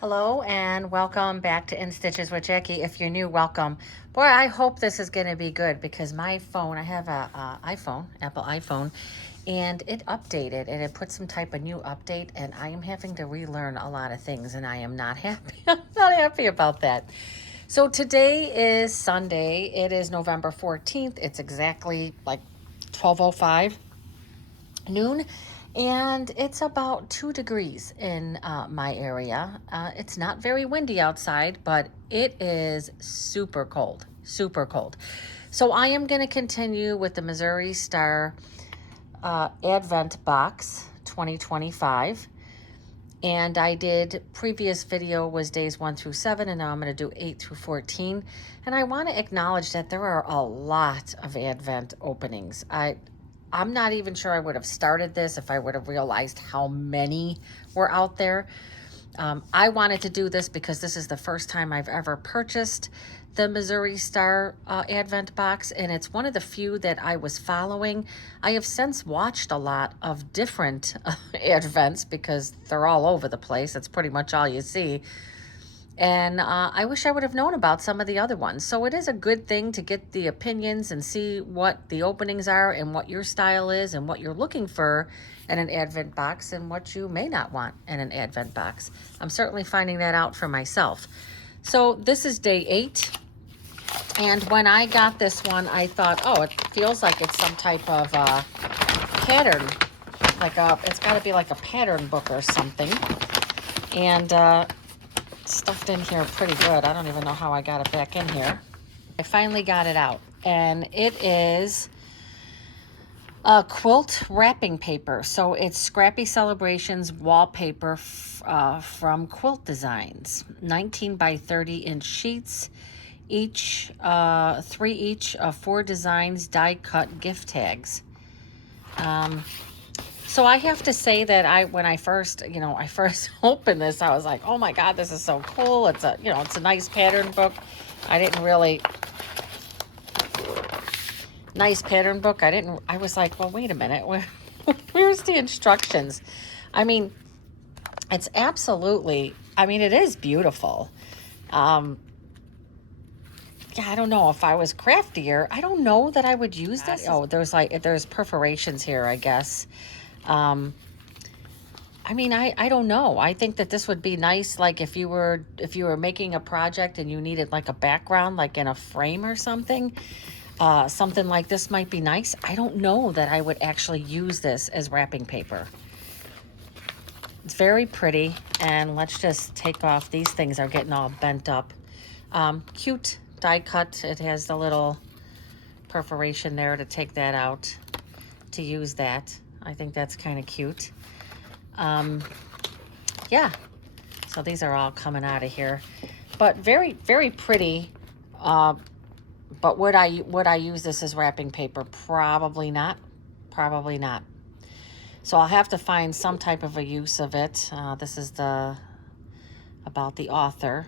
Hello and welcome back to In Stitches with Jackie. If you're new, welcome. Boy, I hope this is going to be good because my phone, I have a iPhone, Apple iPhone, and it updated and it put some type of new update, and I am having to relearn a lot of things, and I am not happy. I'm not happy about that. So today is Sunday. It is November 14th. It's exactly like 12:05 noon, and it's about 2 degrees in my area. It's not very windy outside, but it is super cold, super cold. So I am going to continue with the Missouri Star Advent Box 2025. And I did, previous video was days 1 through 7, and now I'm going to do 8 through 14. And I want to acknowledge that there are a lot of Advent openings. I'm not even sure I would have started this if I would have realized how many were out there. I wanted to do this because this is the first time I've ever purchased the Missouri Star Advent box, and it's one of the few that I was following. I have since watched a lot of different Advents because they're all over the place. That's pretty much all you see. And I wish I would have known about some of the other ones. So it is a good thing to get the opinions and see what the openings are and what your style is and what you're looking for in an Advent box and what you may not want in an Advent box. I'm certainly finding that out for myself. So this is day 8. And when I got this one, I thought, oh, it feels like it's some type of pattern. It's got to be like a pattern book or something. And stuffed in here pretty good. I don't even know how I got it back in here. I finally got it out, and it is a quilt wrapping paper. So it's Scrappy Celebrations wallpaper from Quilt Designs, 19 by 30 inch sheets, each 3 each of 4 designs, die cut gift tags. So I have to say that when I first opened this, I was like, oh my God, this is so cool. It's a nice pattern book. Nice pattern book. I was like, well, wait a minute. Where's the instructions? I mean, it is beautiful. Yeah, I don't know if I was craftier. I don't know that I would use this. Oh, there's perforations here, I guess. I don't know. I think that this would be nice, like if you were making a project and you needed like a background, like in a frame or something. Something like this might be nice. I don't know that I would actually use this as wrapping paper. It's very pretty, and let's just take off. These things are getting all bent up. Cute die cut. It has the little perforation there to take that out, to use that. I think that's kind of cute. Yeah, so these are all coming out of here, but very, very pretty. But would I use this as wrapping paper? Probably not. Probably not. So I'll have to find some type of a use of it. This is about the author.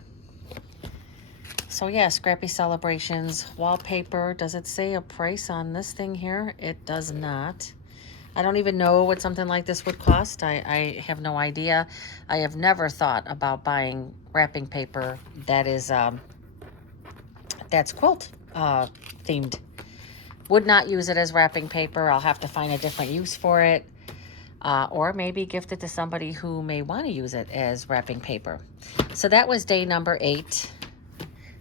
So yeah, Scrappy Celebrations wallpaper. Does it say a price on this thing here? It does not. I don't even know what something like this would cost. I have no idea. I have never thought about buying wrapping paper that is that's quilt themed. Would not use it as wrapping paper. I'll have to find a different use for it, or maybe gift it to somebody who may want to use it as wrapping paper. So that was day number 8,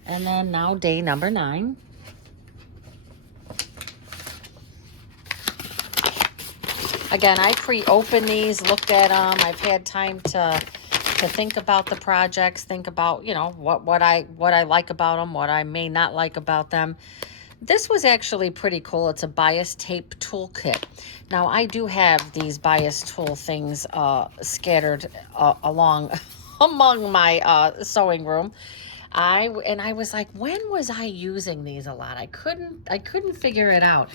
and then now day number 9. Again, I pre-opened these, looked at them. I've had time to think about the projects, think about, what I like about them, what I may not like about them. This was actually pretty cool. It's a bias tape toolkit. Now, I do have these bias tool things scattered along among my sewing room. I was like, when was I using these a lot? I couldn't figure it out.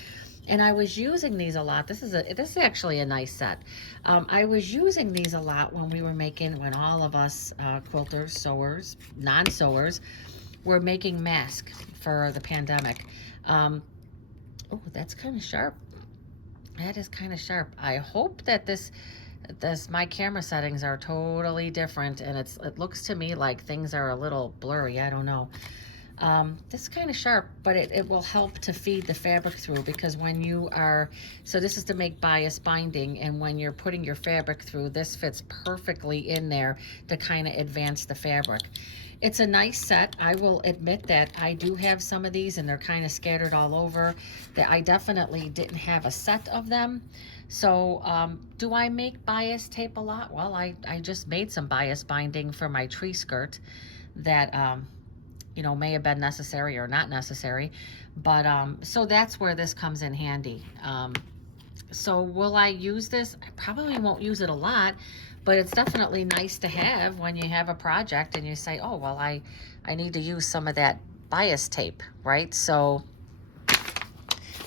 And I was using these a lot. This is actually a nice set. I was using these a lot when all of us quilters, sewers, non-sewers, were making masks for the pandemic. Oh, that's kind of sharp. That is kind of sharp. I hope that this my camera settings are totally different, and it looks to me like things are a little blurry. I don't know. This is kind of sharp, but it will help to feed the fabric through, because when you are, so this is to make bias binding, and when you're putting your fabric through, this fits perfectly in there to kind of advance the fabric. It's a nice set. I will admit that I do have some of these, and they're kind of scattered all over. That I definitely didn't have a set of them. So do I make bias tape a lot? Well, I just made some bias binding for my tree skirt that you know, may have been necessary or not necessary. But so that's where this comes in handy. So will I use this? I probably won't use it a lot, but it's definitely nice to have when you have a project and you say, oh, well, I need to use some of that bias tape, right? So,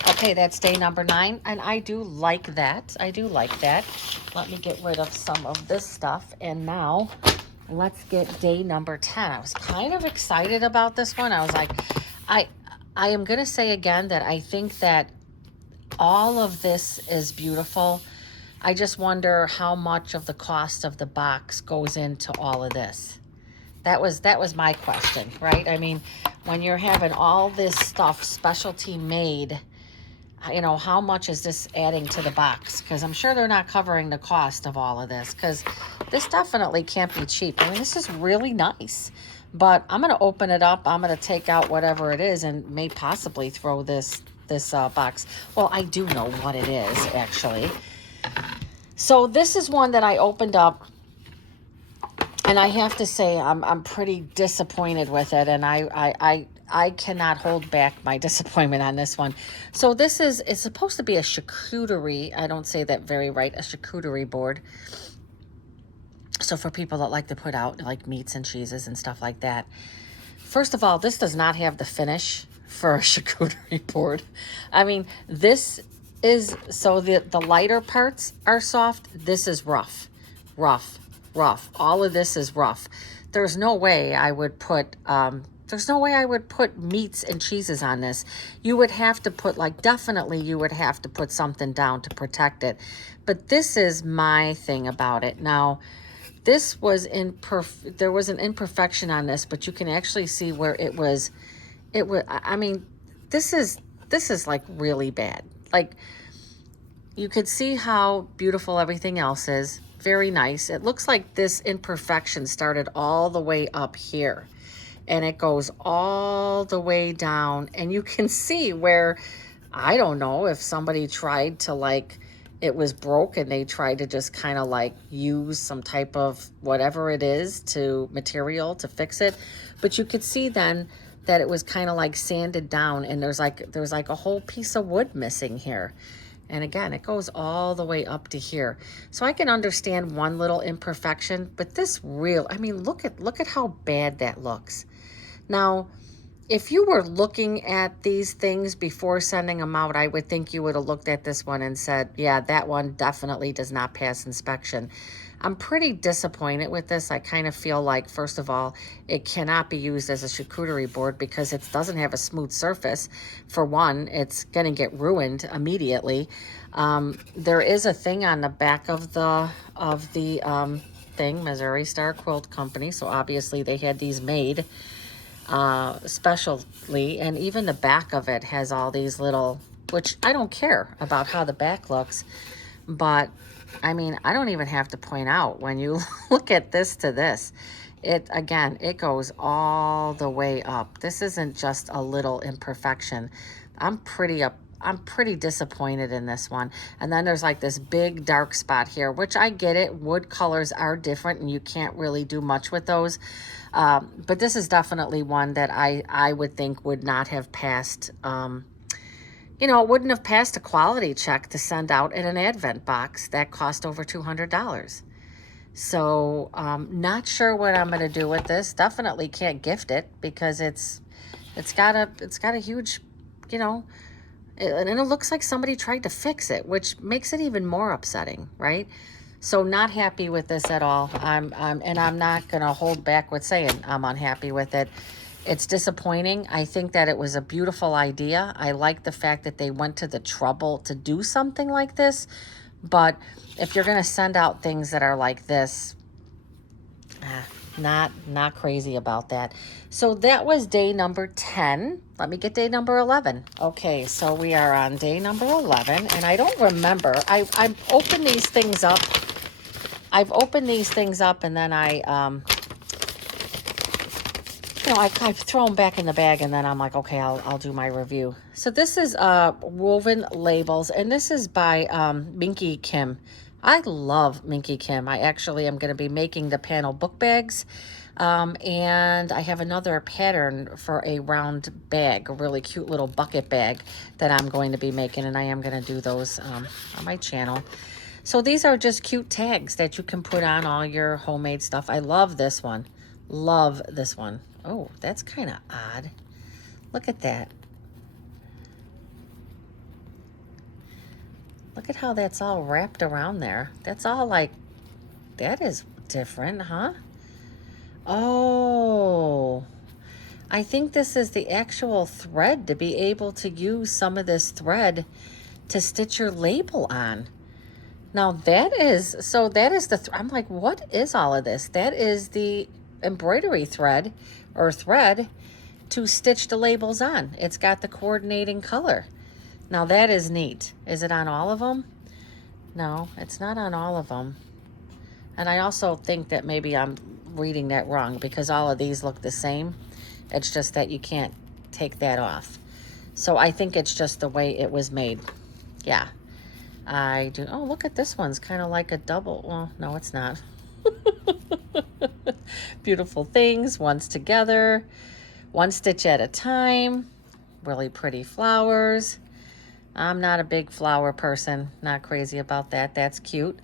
okay, that's day number 9, and I do like that. I do like that. Let me get rid of some of this stuff, and now let's get day number 10. I was kind of excited about this one. I was like, I am going to say again that I think that all of this is beautiful. I just wonder how much of the cost of the box goes into all of this. That was my question, right? I mean, when you're having all this stuff specialty made, you know, how much is this adding to the box? Because I'm sure they're not covering the cost of all of this, because this definitely can't be cheap. I mean, this is really nice, but I'm going to open it up. I'm going to take out whatever it is and may possibly throw this box. Well, I do know what it is, actually. So this is one that I opened up, and I have to say I'm pretty disappointed with it, and I cannot hold back my disappointment on this one. So this it's supposed to be a charcuterie. I don't say that very right. A charcuterie board. So for people that like to put out like meats and cheeses and stuff like that. First of all, this does not have the finish for a charcuterie board. I mean, this is, so the lighter parts are soft. This is rough. All of this is rough. There's no way I would put meats and cheeses on this. You would have to put, like, definitely you would have to put something down to protect it. But this is my thing about it. Now, this was there was an imperfection on this, but you can actually see where it was, I mean, this is like really bad. Like, you could see how beautiful everything else is. Very nice. It looks like this imperfection started all the way up here, and it goes all the way down, and you can see where, I don't know if somebody tried to, like, it was broken, they tried to just kind of like use some type of whatever it is material to fix it. But you could see then that it was kind of like sanded down, and there's like a whole piece of wood missing here. And again, it goes all the way up to here. So I can understand one little imperfection, but this I mean, look at how bad that looks. Now, if you were looking at these things before sending them out, I would think you would have looked at this one and said, yeah, that one definitely does not pass inspection. I'm pretty disappointed with this. I kind of feel like, first of all, it cannot be used as a charcuterie board because it doesn't have a smooth surface. For one, it's going to get ruined immediately. There is a thing on the back of the thing, Missouri Star Quilt Company, so obviously they had these made specially, and even the back of it has all these little, which I don't care about how the back looks, but I mean, I don't even have to point out when you look at this to this, it goes all the way up. This isn't just a little imperfection. I'm pretty disappointed in this one. And then there's like this big dark spot here, which I get it. Wood colors are different and you can't really do much with those. But this is definitely one that I would think would not have passed, you know, it wouldn't have passed a quality check to send out in an advent box that cost over $200. So not sure what I'm going to do with this. Definitely can't gift it because it's got a huge, you know, and it looks like somebody tried to fix it, which makes it even more upsetting, right? So not happy with this at all. I'm not going to hold back with saying I'm unhappy with it. It's disappointing. I think that it was a beautiful idea. I like the fact that they went to the trouble to do something like this, But if you're going to send out things that are like this, not crazy about that. So that was day number 10. Let me get day number 11. Okay, so we are on day number 11, and I don't remember. I've opened these things up. And then I throw them back in the bag, and then I'm like, okay, I'll do my review. So this is Woven Labels, and this is by Minky Kim. I love Minky Kim. I actually am going to be making the panel book bags, and I have another pattern for a round bag, a really cute little bucket bag that I'm going to be making, and I am going to do those on my channel. So these are just cute tags that you can put on all your homemade stuff. I love this one. Love this one. Oh, that's kind of odd. Look at that. Look at how that's all wrapped around there. That's all like, that is different, huh? Oh, I think this is the actual thread to be able to use some of this thread to stitch your label on. Now that is the, I'm like, what is all of this? That is the embroidery thread or thread to stitch the labels on. It's got the coordinating color. Now that is neat. Is it on all of them? No, it's not on all of them. And I also think that maybe I'm reading that wrong because all of these look the same. It's just that you can't take that off. So I think it's just the way it was made. Yeah, I do. Oh, look at this one's kind of like a double. Well, no, it's not. Beautiful things, one's together, one stitch at a time. Really pretty flowers. I'm not a big flower person, not crazy about that. That's cute.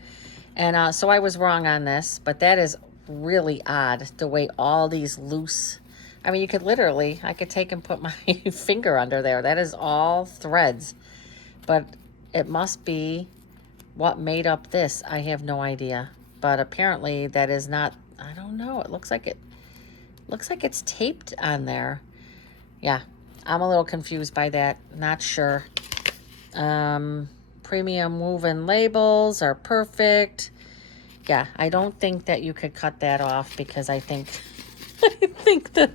And so I was wrong on this, but that is really odd, the way all these loose, I mean, you could literally, I could take and put my finger under there. That is all threads, but it must be what made up this. I have no idea, but apparently that is not, I don't know. It looks like it's taped on there. Yeah, I'm a little confused by that. Not sure. Premium woven labels are perfect. Yeah, I don't think that you could cut that off because I think the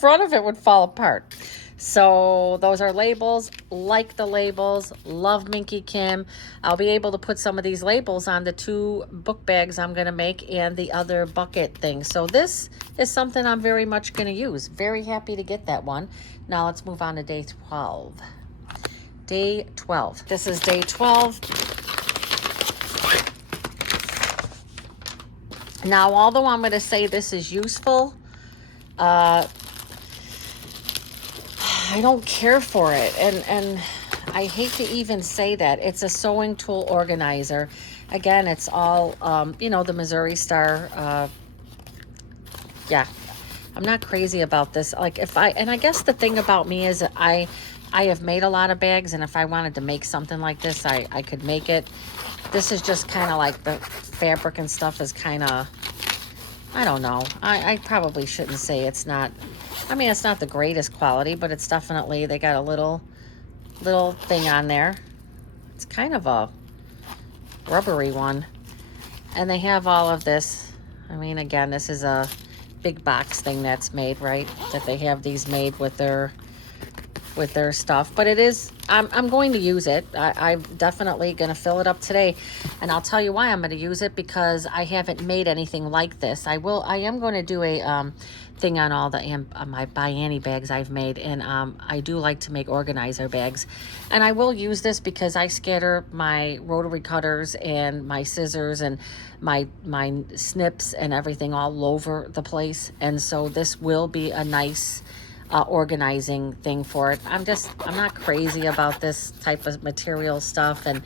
front of it would fall apart. So those are labels. Like the labels. Love Minky Kim. I'll be able to put some of these labels on the 2 book bags I'm going to make and the other bucket thing. So this is something I'm very much going to use. Very happy to get that one. Now let's move on to day 12. Day 12. This is day 12. Now, although I'm going to say this is useful, I don't care for it. And I hate to even say that. It's a sewing tool organizer. Again, it's all, the Missouri Star. Yeah, I'm not crazy about this. Like and I guess the thing about me is I have made a lot of bags, and if I wanted to make something like this, I could make it. This is just kind of like the fabric and stuff is kind of, I don't know. I probably shouldn't say it's not, I mean, it's not the greatest quality, but it's definitely, they got a little thing on there. It's kind of a rubbery one. And they have all of this. I mean, again, this is a big box thing that's made, right? That they have these made with their stuff, but it is, I'm going to use it. I'm definitely going to fill it up today, and I'll tell you why I'm going to use it, because I haven't made anything like this. I am going to do a thing on all the my By Annie bags I've made, and I do like to make organizer bags, and I will use this because I scatter my rotary cutters and my scissors and my snips and everything all over the place, and so this will be a nice organizing thing for it. I'm not crazy about this type of material stuff. And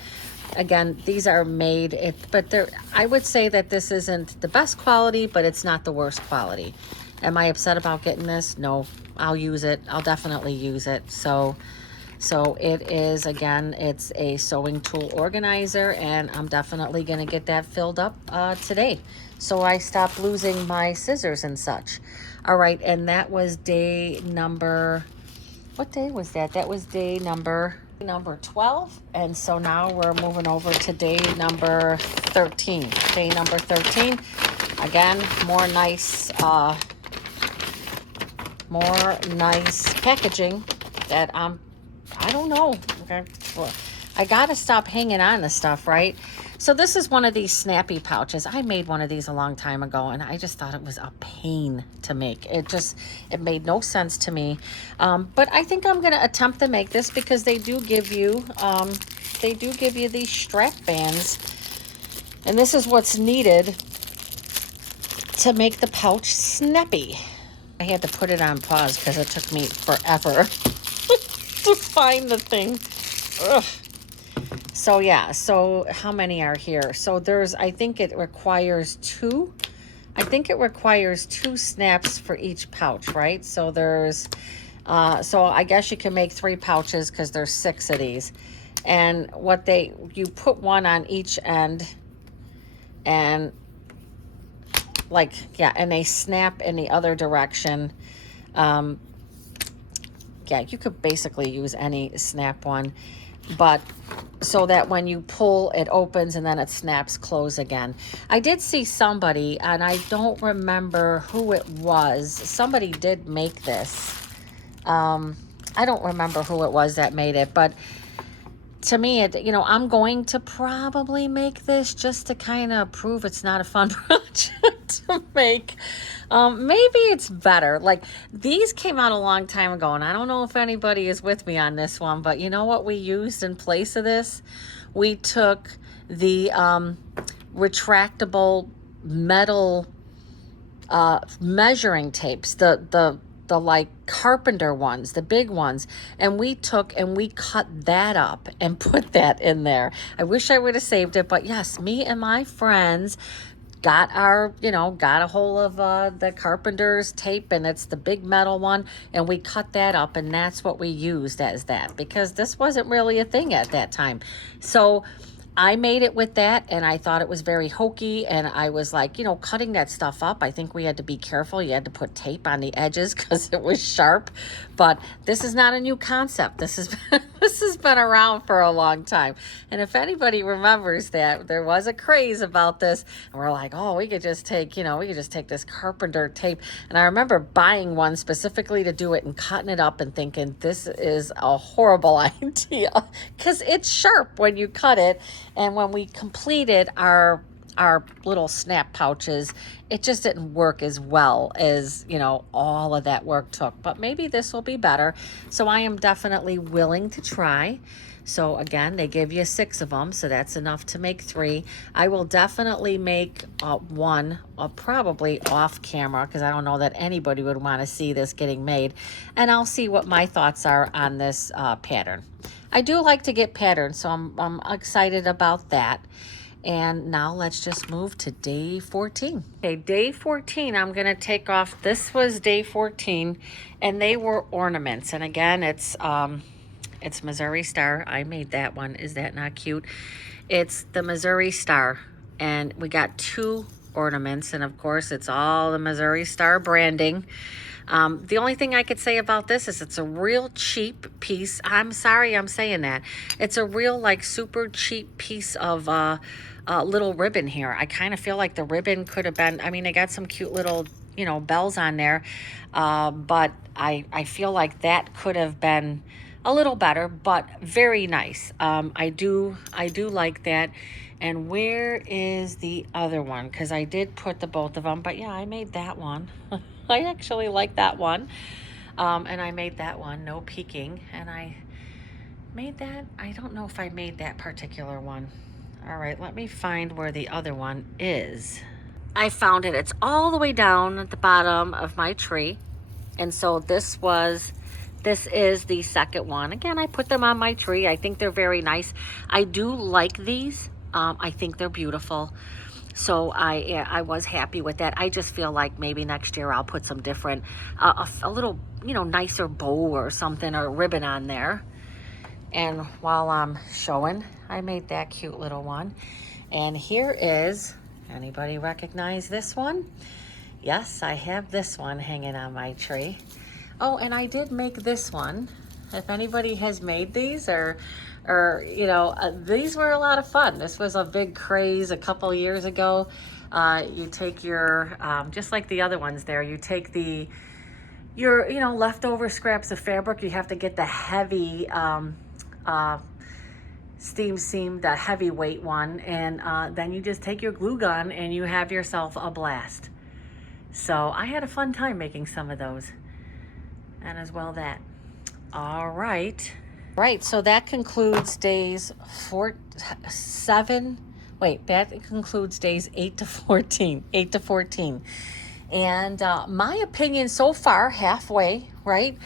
again, these are made, but I would say that this isn't the best quality, but it's not the worst quality. Am I upset about getting this? No, I'll use it. I'll definitely use it. So it is, again, it's a sewing tool organizer, and I'm definitely going to get that filled up today, so I stop losing my scissors and such. All right, and that was day number, what day was that? That was day number Number 12, and so now we're moving over to day number 13. Day number 13, again, more nice packaging that I don't know. Okay. Well, I gotta stop hanging on to stuff, right? So this is one of these snappy pouches. I made one of these a long time ago, and I just thought it was a pain to make. It made no sense to me. But I think I'm gonna attempt to make this because they do give you these strap bands, and this is what's needed to make the pouch snappy. I had to put it on pause because it took me forever to find the thing. Ugh. So yeah, so how many are here? So I think it requires two snaps for each pouch, right? So so I guess you can make 3 pouches because there's 6 of these. And you put one on each end and and they snap in the other direction. Yeah, you could basically use any snap one, but so that when you pull, it opens and then it snaps close again. I did see somebody, and I don't remember who it was. Somebody did make this. I don't remember who it was that made it, but to me, I'm going to probably make this just to kind of prove it's not a fun project to make. Maybe it's better. Like, these came out a long time ago, and I don't know if anybody is with me on this one, but you know what we used in place of this? We took the retractable metal measuring tapes, the like carpenter ones, the big ones, and we cut that up and put that in there. I wish I would have saved it, but yes, me and my friends got a hold of the carpenter's tape, and it's the big metal one, and we cut that up, and that's what we used as that, because this wasn't really a thing at that time. So I made it with that, and I thought it was very hokey, and I was like, cutting that stuff up, I think we had to be careful. You had to put tape on the edges because it was sharp, but this is not a new concept. This has been around for a long time, and if anybody remembers that, there was a craze about this, and we're like, oh, we could just take this carpenter tape, and I remember buying one specifically to do it and cutting it up and thinking, this is a horrible idea, because it's sharp when you cut it. And when we completed our little snap pouches, it just didn't work as well as, all of that work took. But maybe this will be better. So I am definitely willing to try. So again, they give you 6 of them, so that's enough to make 3. I will definitely make one, probably off camera, because I don't know that anybody would want to see this getting made. And I'll see what my thoughts are on this pattern. I do like to get patterns, so I'm excited about that. And now let's just move to day 14. Okay, day 14, I'm going to take off. This was day 14, and they were ornaments. And again, it's Missouri Star. I made that one. Is that not cute? It's the Missouri Star, and we got 2 ornaments, and of course, it's all the Missouri Star branding. The only thing I could say about this is it's a real cheap piece. I'm sorry I'm saying that. It's a real, super cheap piece of little ribbon here. I kind of feel like the ribbon could have been, they got some cute little, bells on there. But I feel like that could have been a little better, but very nice. I do like that. And where is the other one? Because I did put the both of them, but yeah, I made that one. I actually like that one. And I made that one, no peeking. And I made that, I don't know if I made that particular one. All right, let me find where the other one is. I found it. It's all the way down at the bottom of my tree. And so this is the second one. Again, I put them on my tree. I think they're very nice. I do like these. I think they're beautiful. So I was happy with that. I just feel like maybe next year I'll put some different, a little, nicer bow or something, or ribbon on there. And while I'm showing, I made that cute little one. And here is, anybody recognize this one? Yes, I have this one hanging on my tree. Oh, and I did make this one. If anybody has made these or you know, these were a lot of fun. This was a big craze a couple years ago. You take your, just like the other ones there, you take your, you know, leftover scraps of fabric. You have to get the heavy steam seam, the heavyweight one, and then you just take your glue gun and you have yourself a blast. So I had a fun time making some of those, and as well that. All right. Right, so that concludes days 7. Wait, that concludes days 8 to 14. 8 to 14. And my opinion so far, halfway, right?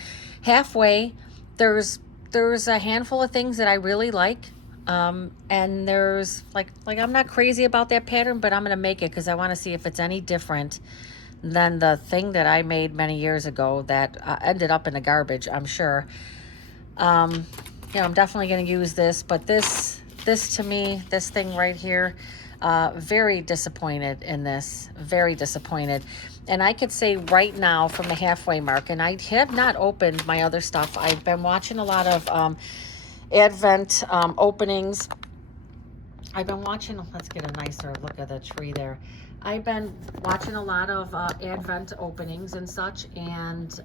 Halfway, there's a handful of things that I really like. And there's like I'm not crazy about that pattern, but I'm gonna make it because I want to see if it's any different than the thing that I made many years ago that ended up in the garbage, I'm sure. You know, I'm definitely going to use this, but this to me, this thing right here, very disappointed in this, very disappointed. And I could say right now from the halfway mark, and I have not opened my other stuff. I've been watching a lot of Advent openings. I've been watching, let's get a nicer look at the tree there. I've been watching a lot of Advent openings and such, and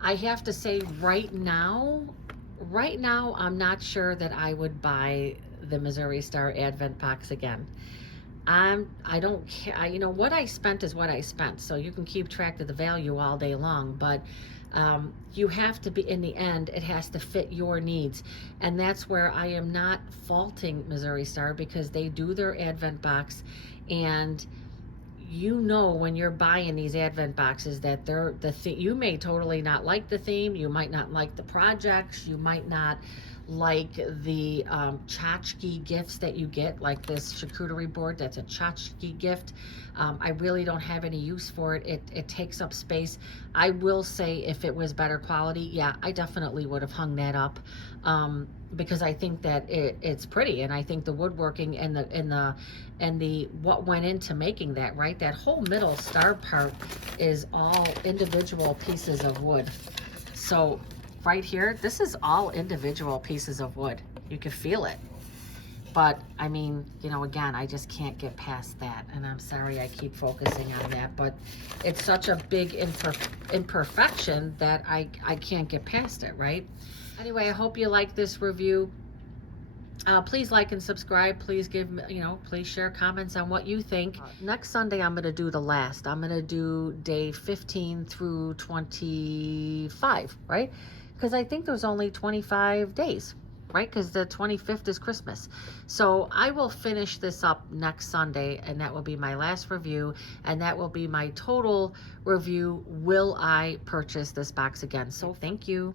I have to say right now, I'm not sure that I would buy the Missouri Star Advent box again. I don't care. You know, what I spent is what I spent, so you can keep track of the value all day long, but you have to be, in the end, it has to fit your needs. And that's where I am not faulting Missouri Star, because they do their Advent box, and you know when you're buying these Advent boxes that they're you may totally not like the theme, you might not like the projects, you might not like the tchotchke gifts that you get, like this charcuterie board. That's a tchotchke gift. I really don't have any use for it. It takes up space. I will say, if it was better quality, yeah, I definitely would have hung that up, because I think that it's pretty, and I think the woodworking and the what went into making that, right? That whole middle star part is all individual pieces of wood. So right here, this is all individual pieces of wood. You can feel it. But I mean, you know, again, I just can't get past that. And I'm sorry I keep focusing on that, but it's such a big imperfection that I can't get past it, right? Anyway, I hope you like this review. Please like and subscribe. Please please share comments on what you think. Next Sunday, I'm going to do the last. I'm going to do day 15 through 25, right? Because I think there's only 25 days, right? Because the 25th is Christmas. So I will finish this up next Sunday, and that will be my last review, and that will be my total review. Will I purchase this box again? So thank you.